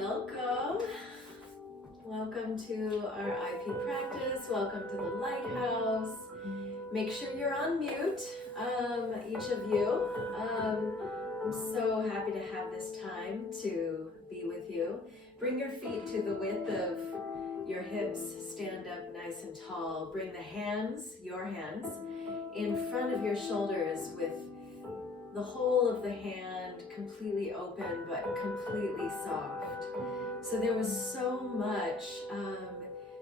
Welcome. Welcome to our IP practice. Welcome to the lighthouse. Make sure you're on mute, each of you. I'm so happy to have this time to be with you. Bring your feet to the width of your hips. Stand up nice and tall. Bring the hands, your hands, in front of your shoulders with the whole of the hand completely open but completely soft. So there was so much,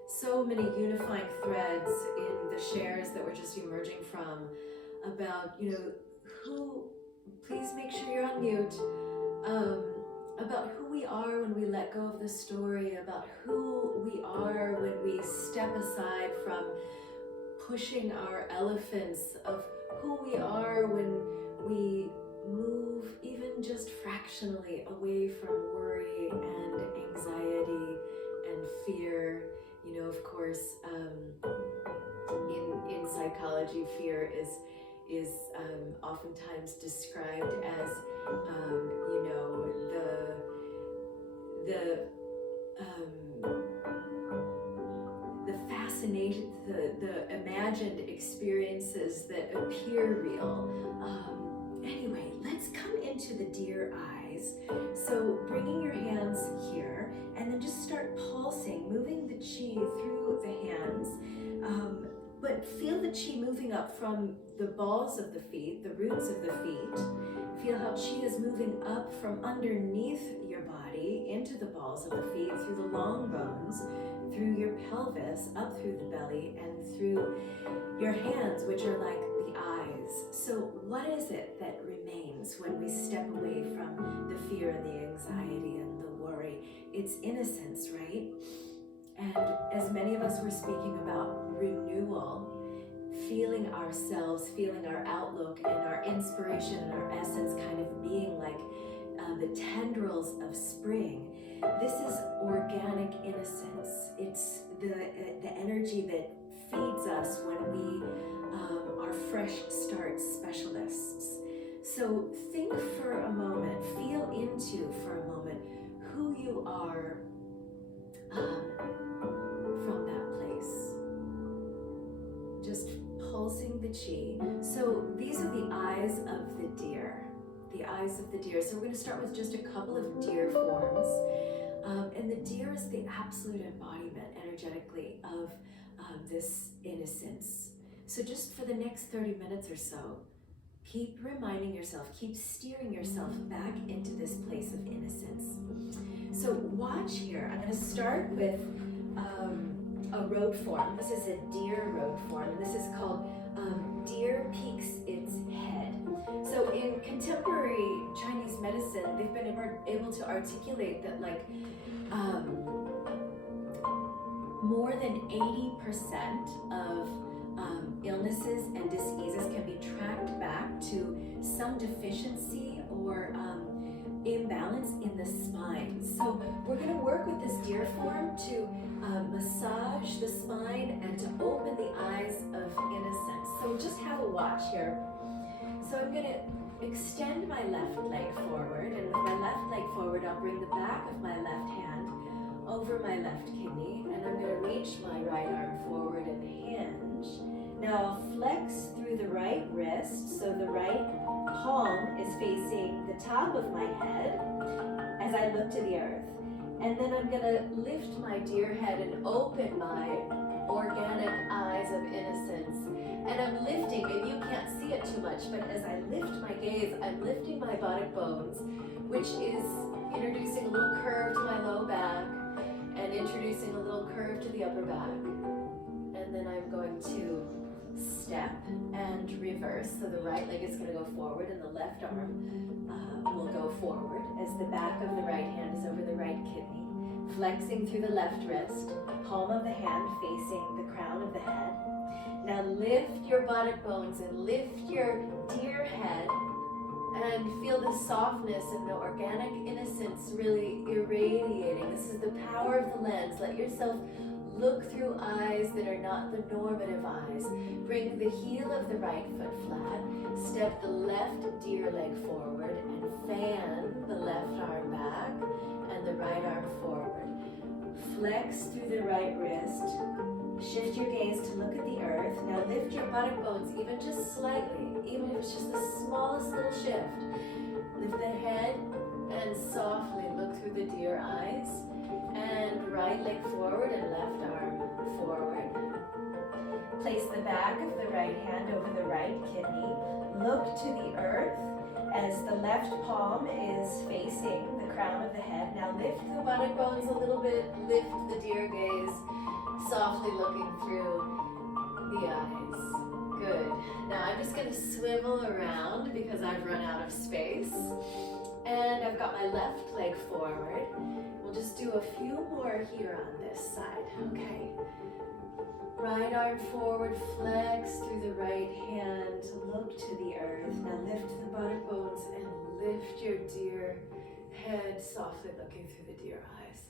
so many unifying threads in the shares that we're just emerging from about, please make sure you're on mute, about who we are when we let go of the story, about who we are when we step aside from pushing our elephants, of who we are when we move even just fractionally away from worry and anxiety and fear. Of course, in psychology, fear is oftentimes described as the fascination, the imagined experiences that appear real. Anyway, let's come into the deer eyes. So bringing your hands here and then just start pulsing, moving the chi through the hands. But feel the chi moving up from the balls of the feet, the roots of the feet. Feel how chi is moving up from underneath your body into the balls of the feet, through the long bones, through your pelvis, up through the belly, and through your hands, which are like the eyes. So what is it that remains when we step away from the fear and the anxiety and the worry? It's innocence, right? And as many of us were speaking about renewal, feeling ourselves, feeling our outlook and our inspiration and our essence kind of being like the tendrils of spring. This is organic innocence. It's the energy that feeds us when we are fresh start specialists. So think for a moment, feel into for a moment who you are from that place. Just pulsing the chi. So these are the eyes of the deer. The eyes of the deer. So we're going to start with just a couple of deer forms. And the deer is the absolute embodiment energetically of this innocence. So just for the next 30 minutes or so, keep reminding yourself, keep steering yourself back into this place of innocence. So watch here. I'm going to start with a road form. This is a deer road form, and this is called deer peeks its head. So in contemporary Chinese medicine, they've been able to articulate that more than 80% of illnesses and diseases can be tracked back to some deficiency or imbalance in the spine. So we're going to work with this deer form to massage the spine and to open the eyes of innocence. So just have a watch here. So I'm going to extend my left leg forward, and with my left leg forward, I'll bring the back of my left hand over my left kidney, and I'm going to reach my right arm forward and hinge. Now I'll flex through the right wrist, so the right palm is facing the top of my head as I look to the earth. And then I'm going to lift my deer head and open my organic eyes of innocence. And I'm lifting, maybe you can't see it too much, but as I lift my gaze, I'm lifting my buttock bones, which is introducing a little curve to my low back and introducing a little curve to the upper back. And then I'm going to step and reverse. So the right leg is going to go forward and the left arm will go forward as the back of the right hand is over the right kidney. Flexing through the left wrist, palm of the hand facing the crown of the head. Now lift your buttock bones and lift your deer head and feel the softness and the organic innocence really irradiating. This is the power of the lens. Let yourself look through eyes that are not the normative eyes. Bring the heel of the right foot flat. Step the left deer leg forward and fan the left arm back. and the right arm forward. Flex through the right wrist. Shift your gaze to look at the earth. Now lift your buttock bones even just slightly, even if it's just the smallest little shift. Lift the head and softly look through the deer eyes. And right leg forward and left arm forward. Place the back of the right hand over the right kidney. Look to the earth as the left palm is facing the crown of the head. Now lift the buttock bones a little bit. Lift the deer gaze. Softly looking through the eyes. Good. Now I'm just going to swivel around because I've run out of space. And I've got my left leg forward. We'll just do a few more here on this side. Okay. Right arm forward, flex through the right hand. Look to the earth. Now lift the buttock bones and lift your deer head, softly looking through the deer eyes.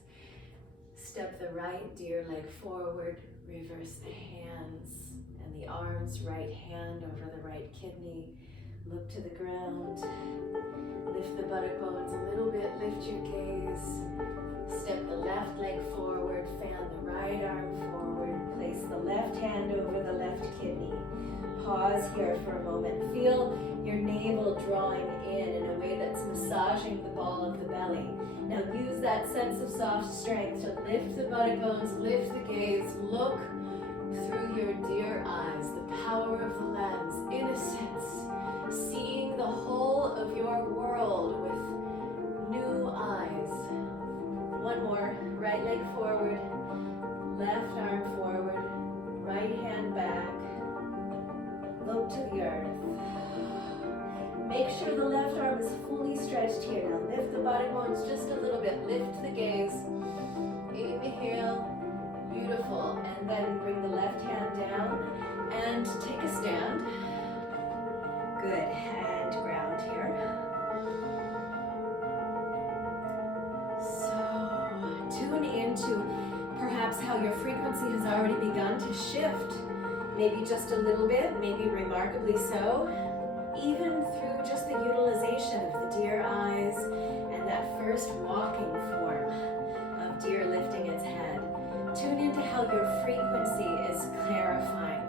Step the right deer leg forward, reverse the hands and the arms, right hand over the right kidney. Look to the ground. Lift the buttock bones a little bit, lift your gaze. Step the left leg forward, fan the right arm forward. Place the left hand over the left kidney. Pause here for a moment. Feel your navel drawing in a way that's massaging the ball of the belly. Now use that sense of soft strength to lift the buttock bones, lift the gaze, look through your deer eyes, the power of the lens, innocence, seeing the whole of your world with new eyes. One more, right leg forward, left arm forward, right hand back, look to the earth. Make sure the left arm is fully stretched here. Now lift the bottom bones just a little bit. Lift the gaze. Inhale. Beautiful. And then bring the left hand down and take a stand. Good. And ground here. So tune into perhaps how your frequency has already begun to shift. Maybe just a little bit, maybe remarkably so. Even through just the utilization of the deer eyes and that first walking form of deer lifting its head. Tune into how your frequency is clarifying.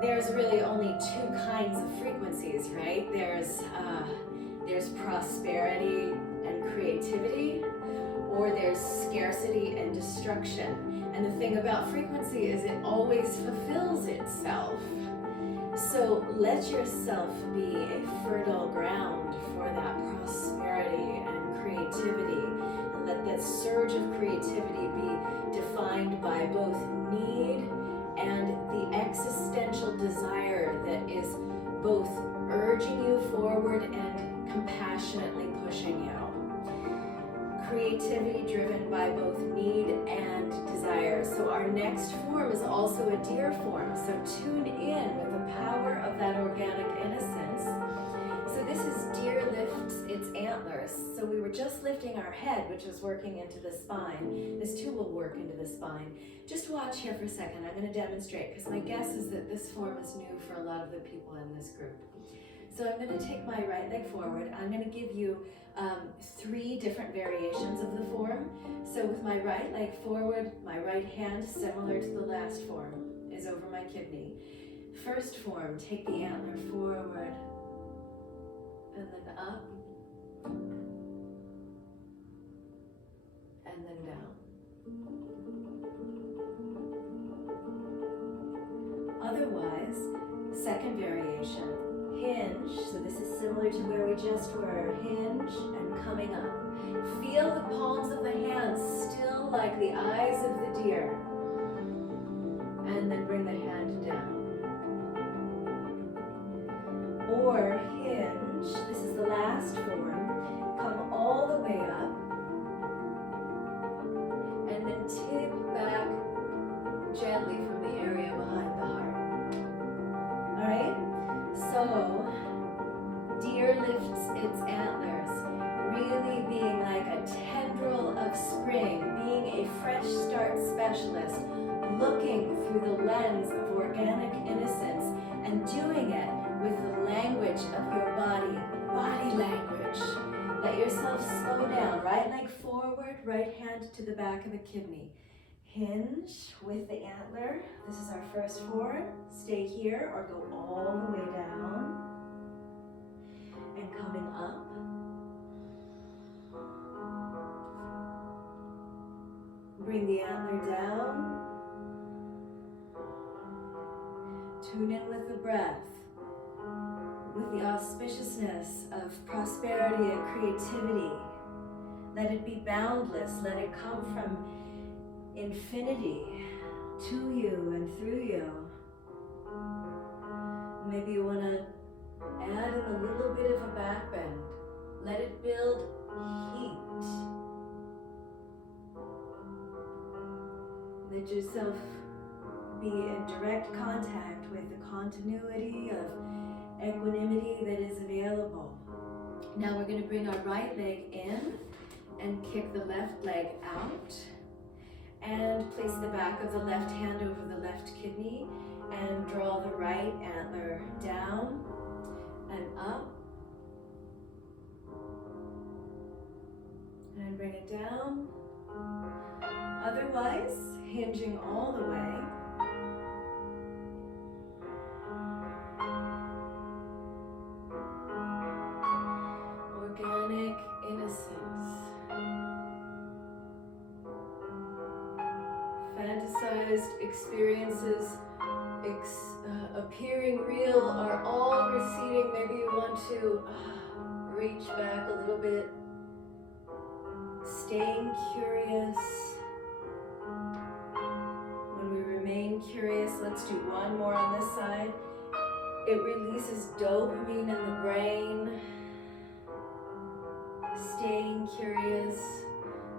There's really only two kinds of frequencies, right? There's prosperity and creativity, or there's scarcity and destruction. And the thing about frequency is it always fulfills itself. So let yourself be a fertile ground for that prosperity and creativity. And let that surge of creativity be defined by both need and the existential desire that is both urging you forward and compassionately pushing you. Creativity driven by both need and desire. So our next form is also a deer form. So tune in with the power of that organic innocence. So this is deer lifts its antlers. So we were just lifting our head, which is working into the spine. This too will work into the spine. Just watch here for a second. I'm going to demonstrate because my guess is that this form is new for a lot of the people in this group. So I'm going to take my right leg forward. I'm going to give you 3 different variations of the form. So with my right leg forward, my right hand, similar to the last form, is over my kidney. First form, take the antler forward, and then up, and then down. Otherwise, second variation, hinge, so this is similar to where we just were, hinge and coming up. Feel the palms of the hands still like the eyes of the deer. And then bring the hand down. Or hinge, this is the last form, come all the way up. And then tip back gently from the area behind the heart. Alright? So, deer lifts its antlers, really being like a tendril of spring, being a fresh start specialist, looking through the lens of organic innocence and doing it with the language of your body language. Let let yourself slow down. Right leg forward, right hand to the back of the kidney. Hinge with the antler. This is our first form. Stay here or go all the way down. And coming up. Bring the antler down. Tune in with the breath, with the auspiciousness of prosperity and creativity. Let it be boundless. Let it come from infinity to you and through you. Maybe you want to add in a little bit of a back bend. Let it build heat. Let yourself be in direct contact with the continuity of equanimity that is available. Now we're going to bring our right leg in and kick the left leg out. And place the back of the left hand over the left kidney and draw the right antler down and up. And bring it down. Otherwise, hinging all the way. Organic innocence. Fantasized experiences appearing real are all receding. Maybe you want to reach back a little bit. Staying curious. When we remain curious, let's do one more on this side. It releases dopamine in the brain. Staying curious.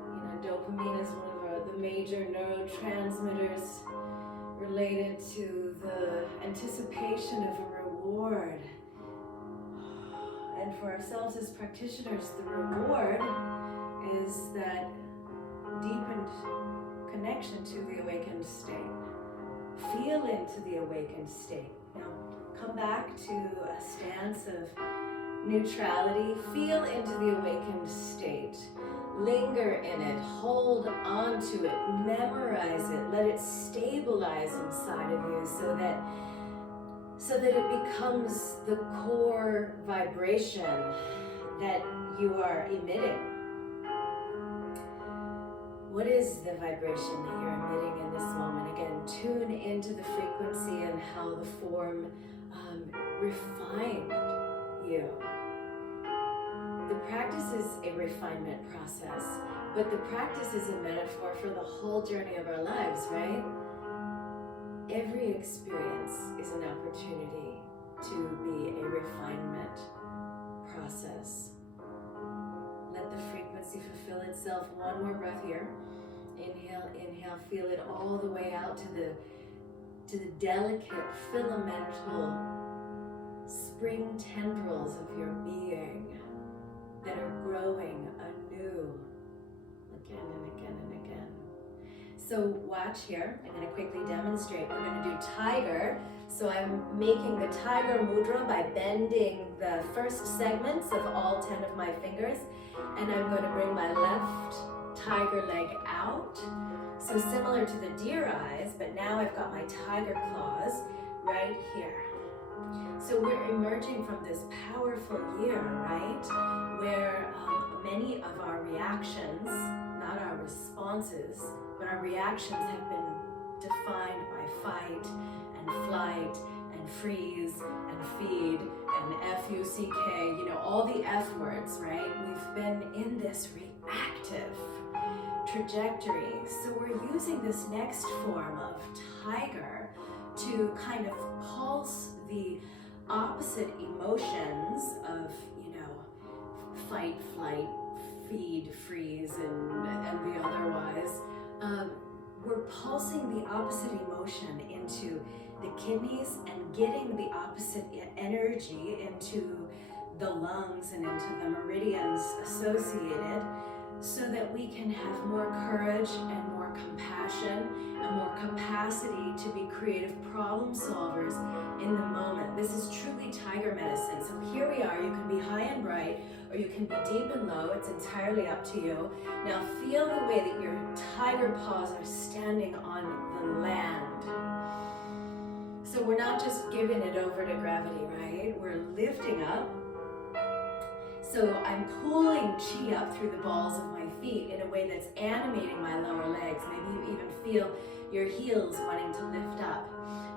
You know, dopamine is one of the major neurotransmitters related to the anticipation of a reward. And for ourselves as practitioners, the reward is that deepened connection to the awakened state. Feel into the awakened state. Now, come back to a stance of neutrality. Feel into the awakened state. Linger in it. Hold on to it. Memorize it. Let it stabilize inside of you so that it becomes the core vibration that you are emitting. What is the vibration that you're emitting in this moment? Again, tune into the frequency and how the form refined you. The practice is a refinement process, but the practice is a metaphor for the whole journey of our lives, right? Every experience is an opportunity to be a refinement process. Let the frequency fulfill itself. One more breath here. Inhale, inhale, feel it all the way out to the delicate filamental spring tendrils of your being that are growing anew again and again and again. So watch here. I'm going to quickly demonstrate. We're going to do tiger. So I'm making the tiger mudra by bending the first segments of all 10 of my fingers. And I'm going to bring my left tiger leg out. So similar to the deer eyes, but now I've got my tiger claws right here. So we're emerging from this powerful year, right? Where many of our reactions, not our responses, but our reactions have been defined by fight and flight and freeze and feed and F-U-C-K, you know, all the F words, right? We've been in this reactive trajectory. So we're using this next form of tiger to kind of pulse the opposite emotions of, you know, fight, flight, feed, freeze, and the otherwise. We're pulsing the opposite emotion into the kidneys and getting the opposite energy into the lungs and into the meridians associated so that we can have more courage and more compassion and more capacity to be creative problem solvers in the moment. This is truly tiger medicine. So here we are. You can be high and bright, or you can be deep and low. It's entirely up to you. Now feel the way that your tiger paws are standing on the land. So we're not just giving it over to gravity, right? We're lifting up. So I'm pulling chi up through the balls of my feet in a way that's animating my lower legs. Maybe you even feel your heels wanting to lift up.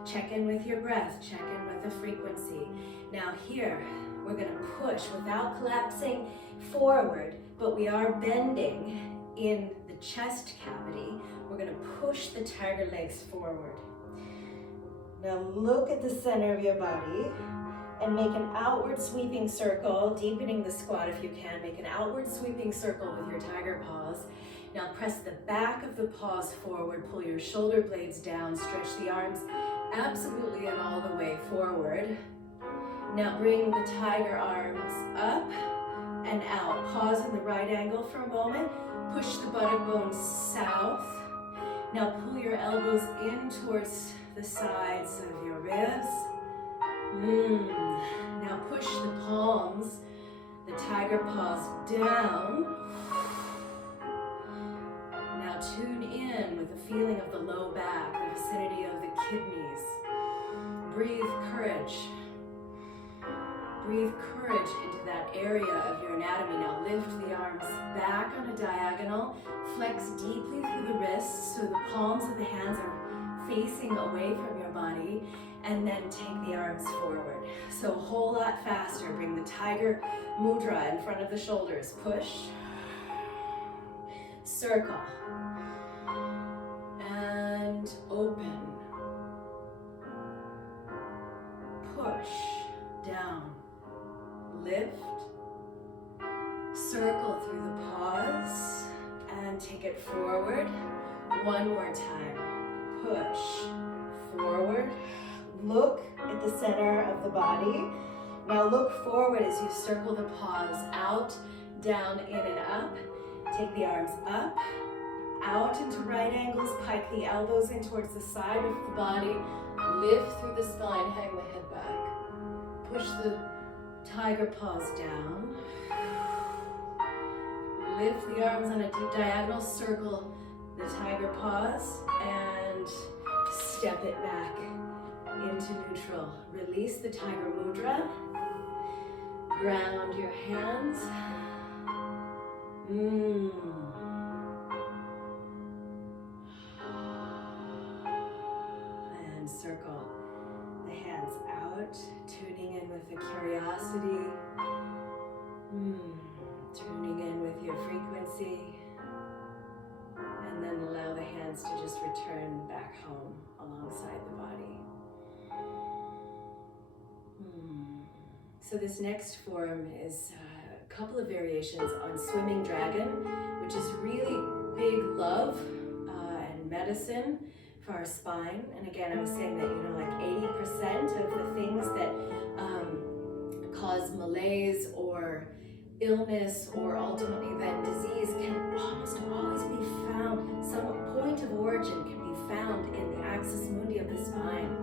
Check in with your breath, check in with the frequency. Now here, we're gonna push without collapsing forward, but we are bending in the chest cavity. We're gonna push the tiger legs forward. Now look at the center of your body and make an outward sweeping circle, deepening the squat if you can. Make an outward sweeping circle with your tiger paws. Now press the back of the paws forward, pull your shoulder blades down, stretch the arms absolutely and all the way forward. Now bring the tiger arms up and out. Pause in the right angle for a moment. Push the buttock bones south. Now pull your elbows in towards the sides of your ribs. Now push the palms, the tiger paws down. Now tune in with the feeling of the low back, the vicinity of the kidneys. Breathe courage. Breathe courage into that area of your anatomy. Now lift the arms back on a diagonal. Flex deeply through the wrists so the palms of the hands are facing away from your body. And then take the arms forward. So a whole lot faster. Bring the tiger mudra in front of the shoulders. Push. Circle. And open. Push. Down. Lift. Circle through the paws. And take it forward. One more time. Push. Forward. Look at the center of the body. Now look forward as you circle the paws out, down, in and up. Take the arms up, out into right angles, pike the elbows in towards the side of the body. Lift through the spine, hang the head back. Push the tiger paws down. Lift the arms on a deep diagonal, circle the tiger paws, and step it back into neutral. Release the tiger mudra. Ground your hands. And circle the hands out, tuning in with the curiosity. Tuning in with your frequency. And then allow the hands to just return back home alongside the body. So this next form is a couple of variations on swimming dragon, which is really big love and medicine for our spine. And again, I was saying that, like 80% of the things that cause malaise or illness or ultimately then disease can almost always be found, some point of origin can be found in the axis mundi of the spine.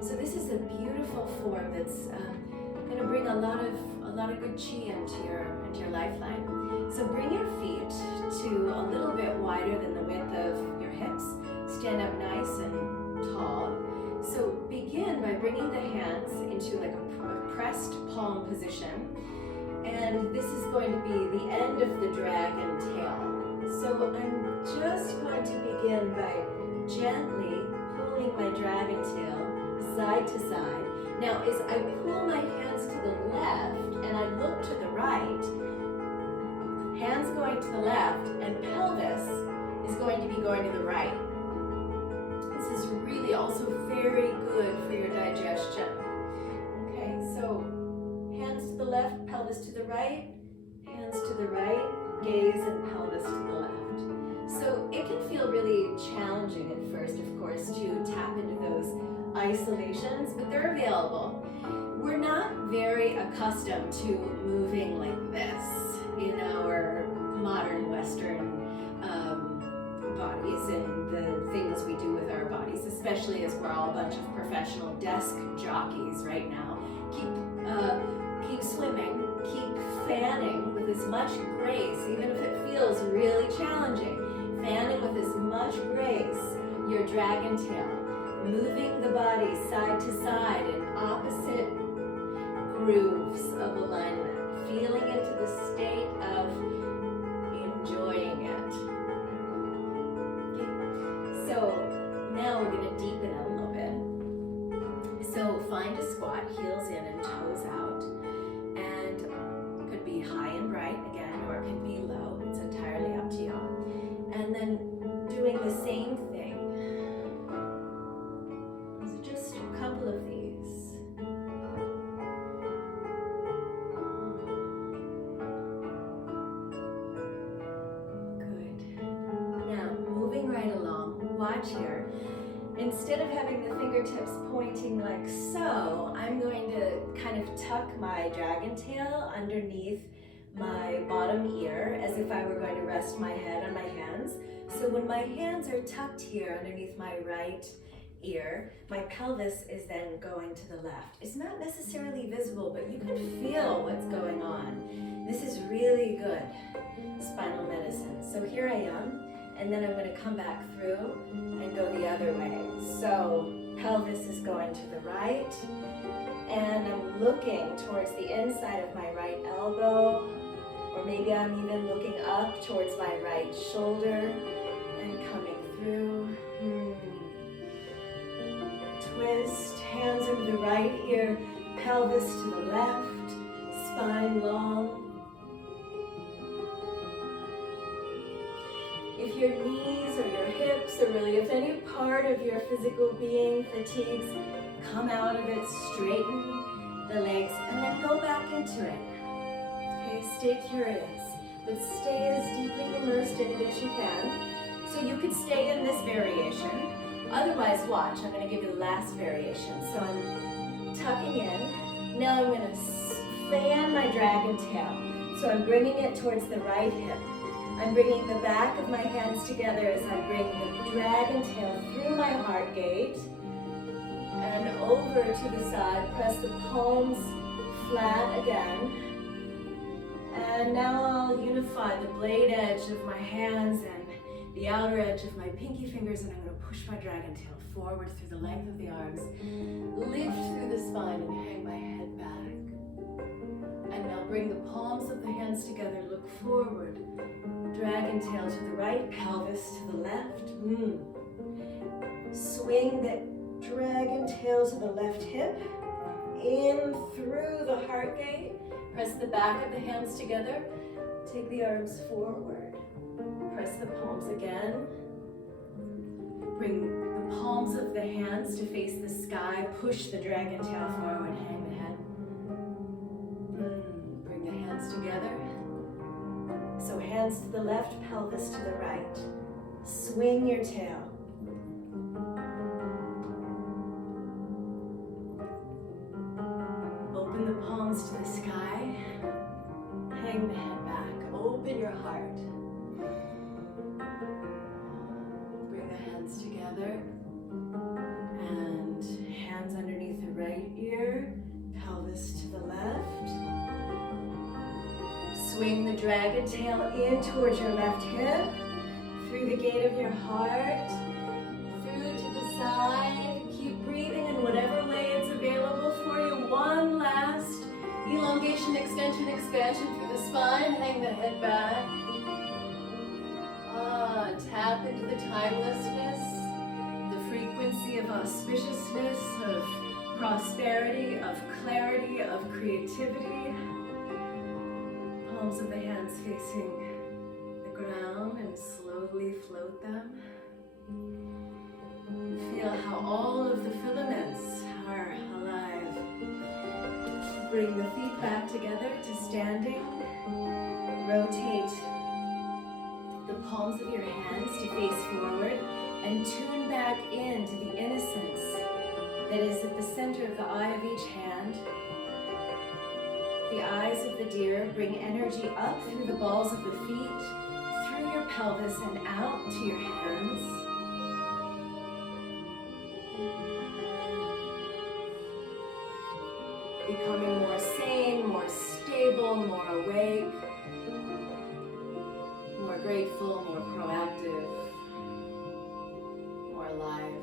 So this is a beautiful form that's going to bring a lot of good chi into your lifeline. So bring your feet to a little bit wider than the width of your hips. Stand up nice and tall. So begin by bringing the hands into like a pressed palm position. And this is going to be the end of the dragon tail. So I'm just going to begin by gently pulling my dragon tail side to side. Now, as I pull my hands to the left and I look to the right, hands going to the left and pelvis is going to be going to the right. This is really also very good for your digestion. Okay, so hands to the left, pelvis to the right, hands to the right, gaze and pelvis to the left. So it can feel really challenging at first, of course, to tap into those isolations, but they're available. We're not very accustomed to moving like this in our modern Western especially as we're all a bunch of professional desk jockeys right now. Keep swimming, keep fanning with as much grace, even if it feels really challenging. Fanning with as much grace your dragon tail, moving the body side to side in opposite grooves of alignment, feeling into the state of enjoying it. Okay. So now we're going to deepen it a little bit. So find a squat, heels in and toes out. And it could be high and bright again, or it can be low. It's entirely up to you. And then doing the same thing. So just a couple of these. Good. Now, moving right along, watch here. Instead of having the fingertips pointing like so, I'm going to kind of tuck my dragon tail underneath my bottom ear as if I were going to rest my head on my hands. So when my hands are tucked here underneath my right ear, my pelvis is then going to the left. It's not necessarily visible, but you can feel what's going on. This is really good spinal medicine. So here I am, and then I'm going to come back through and go the other way. So pelvis is going to the right, and I'm looking towards the inside of my right elbow, or maybe I'm even looking up towards my right shoulder and coming through. Twist, hands over the right ear, pelvis to the left, spine long. If your knees or your hips, or really if any part of your physical being fatigues, come out of it, straighten the legs, and then go back into it. Okay, stay curious, but stay as deeply immersed in it as you can. So you could stay in this variation. Otherwise, watch, I'm going to give you the last variation. So I'm tucking in. Now I'm going to fan my dragon tail. So I'm bringing it towards the right hip. I'm bringing the back of my hands together as I bring the dragon tail through my heart gate and over to the side. Press the palms flat again. And now I'll unify the blade edge of my hands and the outer edge of my pinky fingers, and I'm going to push my dragon tail forward through the length of the arms. Lift through the spine and hang my head back. And now bring the palms of the hands together, look forward. Dragon tail to the right, pelvis to the left. Swing the dragon tail to the left hip. In through the heart gate. Press the back of the hands together. Take the arms forward. Press the palms again. Bring the palms of the hands to face the sky. Push the dragon tail forward. Hang the head. Bring the hands together. So hands to the left, pelvis to the right. Swing your tail. Open the palms to the sky. Hang the head back. Open your heart. Bring the hands together. And hands underneath the right ear. Pelvis to the left. Swing the dragon tail in towards your left hip, through the gate of your heart, through to the side. Keep breathing in whatever way it's available for you. One last elongation, extension, expansion through the spine. Hang the head back. Tap into the timelessness, the frequency of auspiciousness, of prosperity, of clarity, of creativity. Palms of the hands facing the ground and slowly float them. Feel how all of the filaments are alive. Bring the feet back together to standing. Rotate the palms of your hands to face forward and tune back into the innocence that is at the center of the eye of each hand. The eyes of the deer bring energy up through the balls of the feet, through your pelvis and out to your hands. Becoming more sane, more stable, more awake, more grateful, more proactive, more alive.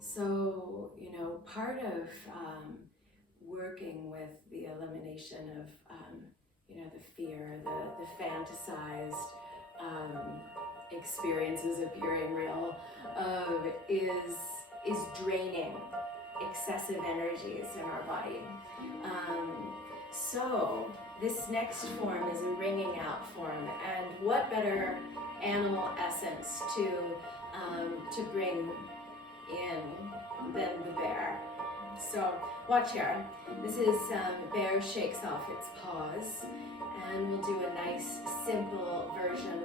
So, part of working with the elimination of, the fear, the fantasized experiences appearing real, is draining excessive energies in our body. So this next form is a wringing out form, and what better animal essence to bring in than the bear. So watch here. This is bear shakes off its paws, and we'll do a nice simple version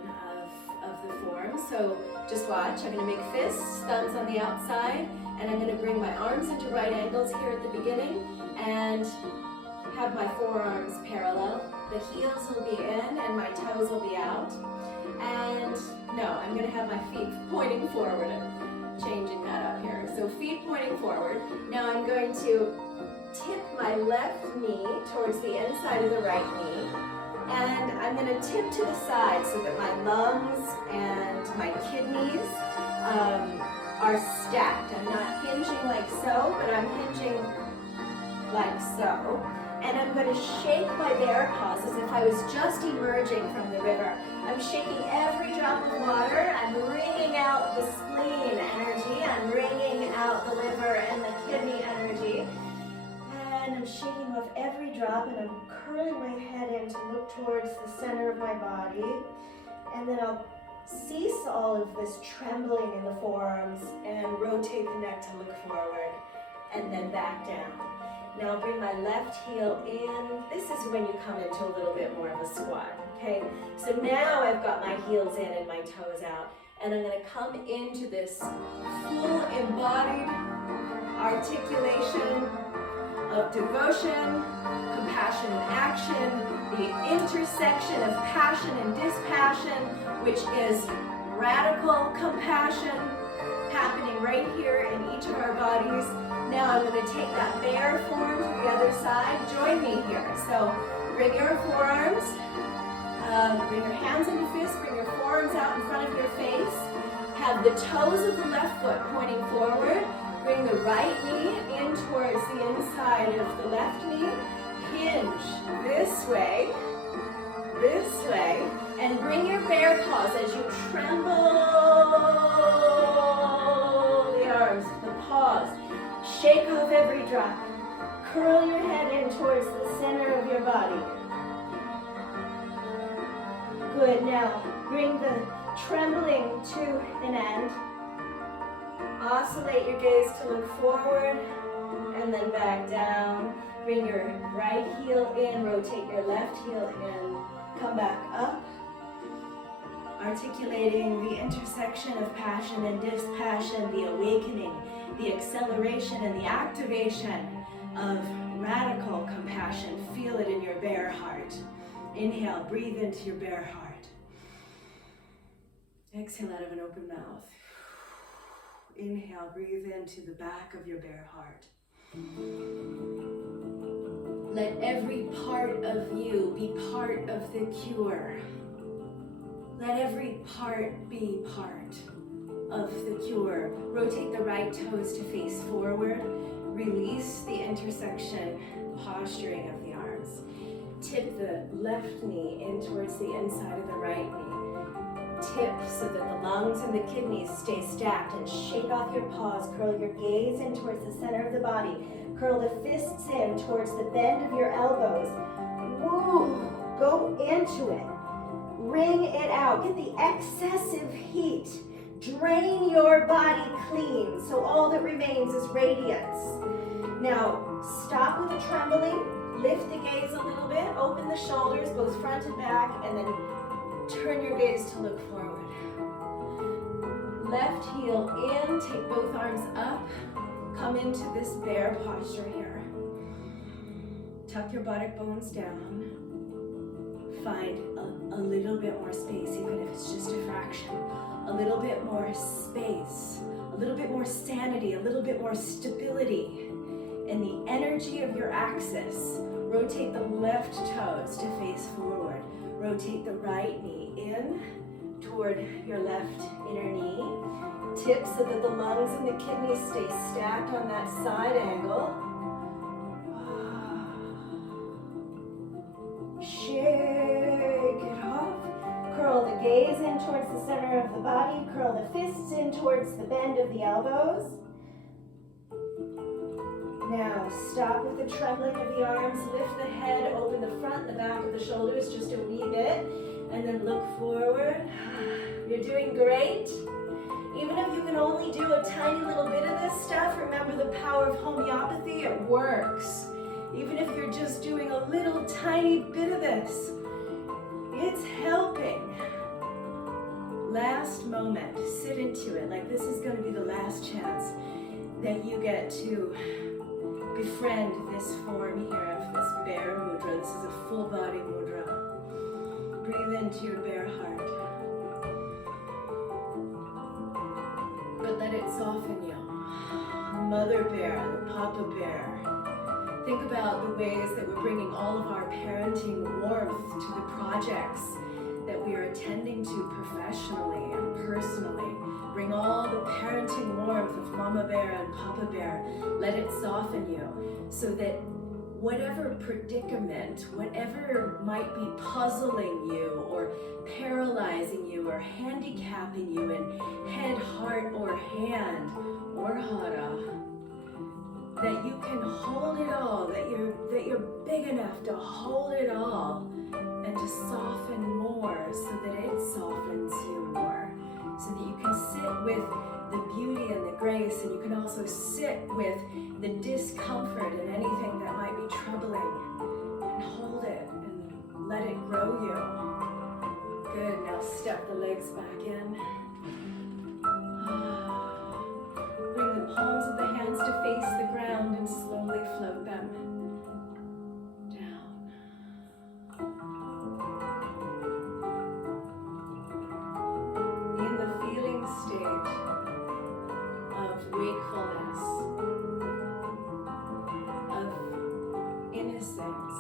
of the form. So just watch. I'm going to make fists, thumbs on the outside, and I'm going to bring my arms into right angles here at the beginning and have my forearms parallel. The heels will be in and my toes will be out. And no, I'm going to have my feet pointing forward. I'm changing that up here. So feet pointing forward. Now I'm going to tip my left knee towards the inside of the right knee. And I'm going to tip to the side so that my lungs and my kidneys are stacked. I'm not hinging like so, but I'm hinging like so. And I'm going to shake my bear paws as if I was just emerging from the river. I'm shaking every drop of water. I'm wringing out the spleen energy. I'm wringing out the liver and the kidney energy. And I'm shaking off every drop, and I'm curling my head in to look towards the center of my body. And then I'll cease all of this trembling in the forearms and rotate the neck to look forward and then back down. Now I'll bring my left heel in. This is when you come into a little bit more of a squat, okay? So now I've got my heels in and my toes out, and I'm gonna come into this full embodied articulation of devotion, compassion and action, the intersection of passion and dispassion, which is radical compassion happening right here in each of our bodies. Now I'm going to take that bear form to the other side. Join me here. So bring your forearms, bring your hands into fists, bring your forearms out in front of your face. Have the toes of the left foot pointing forward. Bring the right knee in towards the inside of the left knee. Hinge this way, and bring your bear paws as you tremble the arms, the paws. Shake off every drop. Curl your head in towards the center of your body. Good. Now bring the trembling to an end. Oscillate your gaze to look forward and then back down. Bring your right heel in, rotate your left heel in, come back up. Articulating the intersection of passion and dispassion, the awakening, the acceleration and the activation of radical compassion. Feel it in your bear heart. Inhale, breathe into your bear heart. Exhale out of an open mouth. Inhale, breathe into the back of your bear heart. Let every part of you be part of the cure. Let every part be part of the cure. Rotate the right toes to face forward. Release the intersection posturing of the arms. Tip the left knee in towards the inside of the right knee. Tip so that the lungs and the kidneys stay stacked, and shake off your paws. Curl your gaze in towards the center of the body. Curl the fists in towards the bend of your elbows. Woo! Go into it. Wring it out. Get the excessive heat. Drain your body clean so all that remains is radiance. Now, stop with the trembling. Lift the gaze a little bit. Open the shoulders, both front and back, and then turn your gaze to look forward. Left heel in. Take both arms up. Come into this bear posture here. Tuck your buttock bones down. find a little bit more space, even if it's just a fraction, a little bit more space, a little bit more sanity, a little bit more stability in the energy of your axis. Rotate the left toes to face forward. Rotate the right knee in toward your left inner knee. Tip so that the lungs and the kidneys stay stacked on that side angle. Shake it off. Curl the gaze in towards the center of the body. Curl the fists in towards the bend of the elbows. Now stop with the trembling of the arms. Lift the head, open the front and the back of the shoulders just a wee bit. And then look forward. You're doing great. Even if you can only do a tiny little bit of this stuff, remember the power of homeopathy, it works. Even if you're just doing a little tiny bit of this, it's helping. Last moment, sit into it, like this is going to be the last chance that you get to befriend this form here of this bear mudra. This is a full body mudra. Breathe into your bear heart. But let it soften you. The mother bear, the papa bear. Think about the ways that we're bringing all of our parenting warmth to the projects that we are attending to professionally and personally. Bring all the parenting warmth of mama bear and papa bear. Let it soften you so that whatever predicament, whatever might be puzzling you or paralyzing you or handicapping you in head, heart, or hand, or hara, that you can hold it all, that you're big enough to hold it all and to soften more so that it softens you more, so that you can sit with the beauty and the grace, and you can also sit with the discomfort and anything that might be troubling, and hold it and let it grow you. Good, now step the legs back in. Bring the palms of the hands to face the ground and slowly float them down. In the feeling state of wakefulness, of innocence,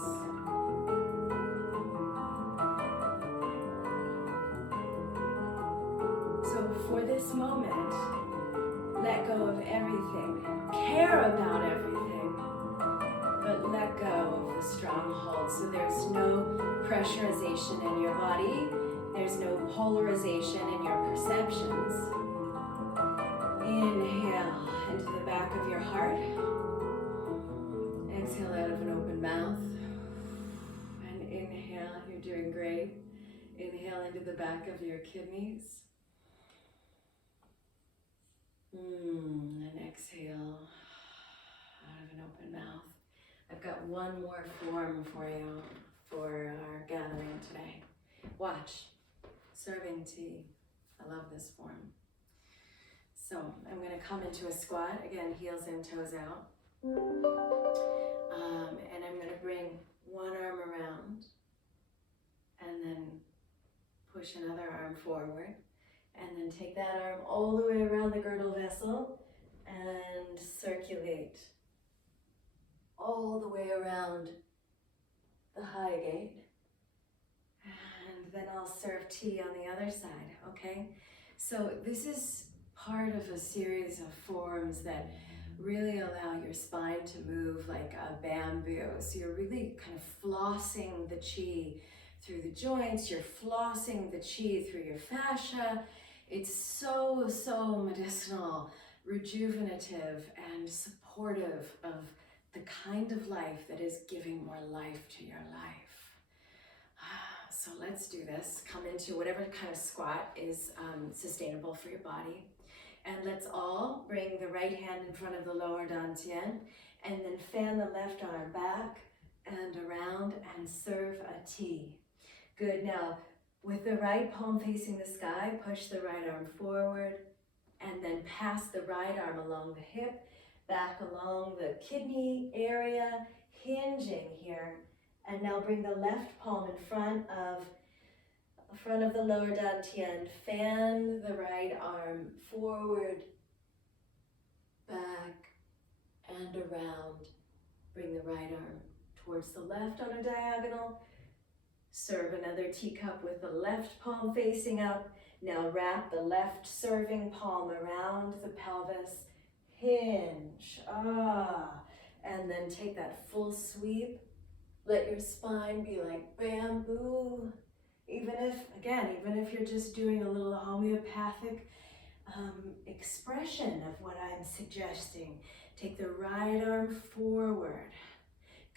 so for this moment, let go of everything. Care about everything, but let go of the stronghold. So there's no pressurization in your body. There's no polarization in your perceptions. Inhale into the back of your heart. Exhale out of an open mouth. And inhale, you're doing great. Inhale into the back of your kidneys. And exhale out of an open mouth. I've got one more form for you for our gathering today. Watch. Serving tea. I love this form. So I'm going to come into a squat. Again, heels in, toes out. And I'm going to bring one arm around and then push another arm forward. And then take that arm all the way around the girdle vessel and circulate all the way around the high gate. And then I'll serve tea on the other side, okay? So this is part of a series of forms that really allow your spine to move like a bamboo. So you're really kind of flossing the chi through the joints, you're flossing the chi through your fascia. It's so, so medicinal, rejuvenative, and supportive of the kind of life that is giving more life to your life. So let's do this. Come into whatever kind of squat is sustainable for your body. And let's all bring the right hand in front of the lower dantian and then fan the left arm back and around and serve a tea. Good, now with the right palm facing the sky, push the right arm forward and then pass the right arm along the hip, back along the kidney area, hinging here And now bring the left palm in front of the lower dantian. Fan the right arm forward, back, and around. Bring the right arm towards the left on a diagonal. Serve another teacup with the left palm facing up. Now wrap the left serving palm around the pelvis. Hinge. And then take that full sweep. Let your spine be like bamboo. Even if you're just doing a little homeopathic expression of what I'm suggesting. Take the right arm forward.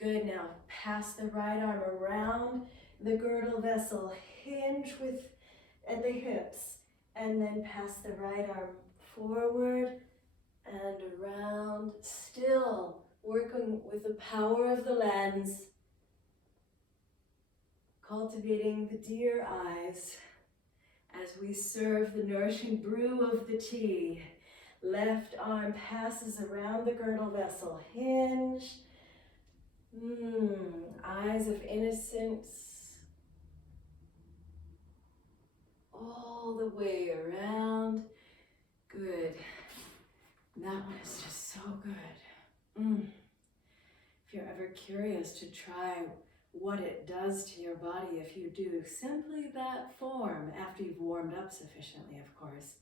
Good, now pass the right arm around the girdle vessel. Hinge at the hips. And then pass the right arm forward and around. Still working with the power of the lens. Cultivating the deer eyes as we serve the nourishing brew of the tea. Left arm passes around the girdle vessel. Hinge. Eyes of innocence. All the way around. Good. That one is just so good. If you're ever curious to try what it does to your body if you do simply that form, after you've warmed up sufficiently, of course.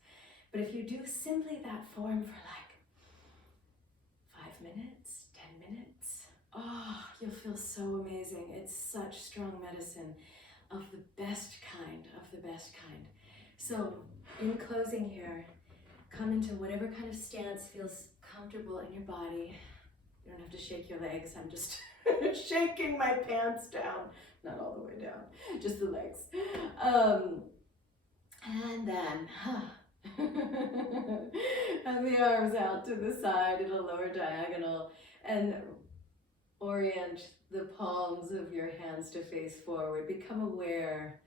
But if you do simply that form for like 5 minutes, 10 minutes, you'll feel so amazing. It's such strong medicine of the best kind, So in closing here, come into whatever kind of stance feels comfortable in your body. You don't have to shake your legs. I'm just shaking my pants down. Not all the way down, just the legs. And then, and the arms out to the side in a lower diagonal, and orient the palms of your hands to face forward. Become aware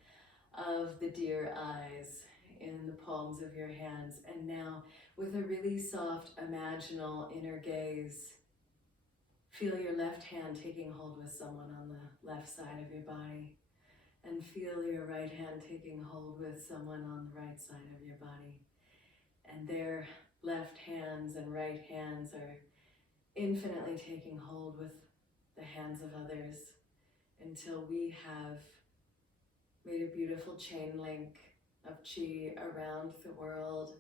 of the deer eyes in the palms of your hands. And now, with a really soft, imaginal inner gaze, feel your left hand taking hold with someone on the left side of your body. And feel your right hand taking hold with someone on the right side of your body. And their left hands and right hands are infinitely taking hold with the hands of others until we have made a beautiful chain link of chi around the world,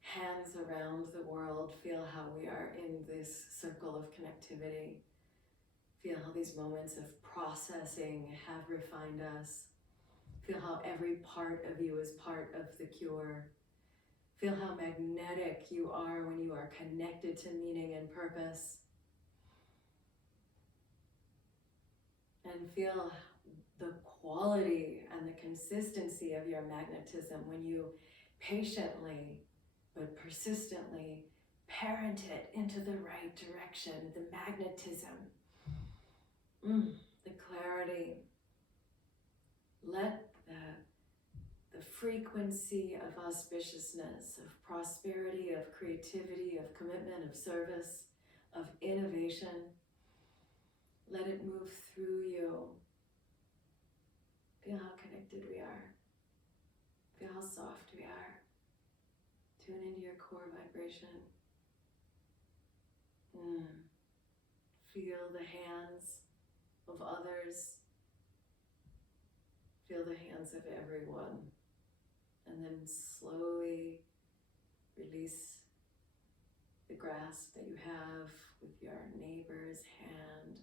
hands around the world. Feel how we are in this circle of connectivity. Feel how these moments of processing have refined us. Feel how every part of you is part of the cure. Feel how magnetic you are when you are connected to meaning and purpose. And feel the quality and the consistency of your magnetism when you patiently but persistently parent it into the right direction. The magnetism, the clarity. Let the frequency of auspiciousness, of prosperity, of creativity, of commitment, of service, of innovation, let it move through you. Feel how connected we are. Feel how soft we are. Tune into your core vibration. Feel the hands of others. Feel the hands of everyone. And then slowly release the grasp that you have with your neighbor's hand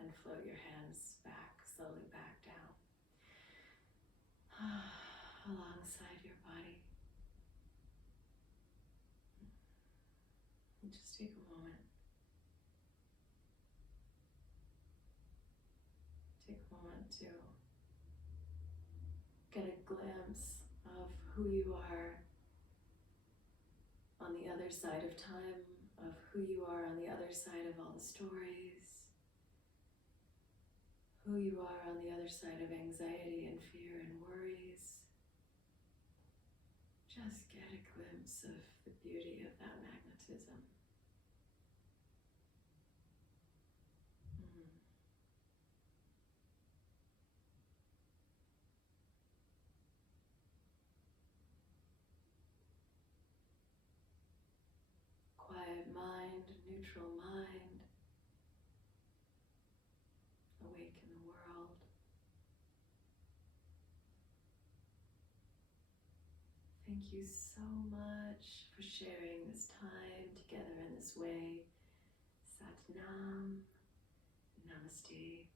and float your hands back, slowly back down. Alongside your body. And just take a moment. Take a moment to get a glimpse of who you are on the other side of time, of who you are on the other side of all the stories, who you are on the other side of anxiety and fear and worries. Just get a glimpse of the beauty of that magnetism. neutral mind, awaken the world. Thank you so much for sharing this time together in this way. Sat Nam, Namaste.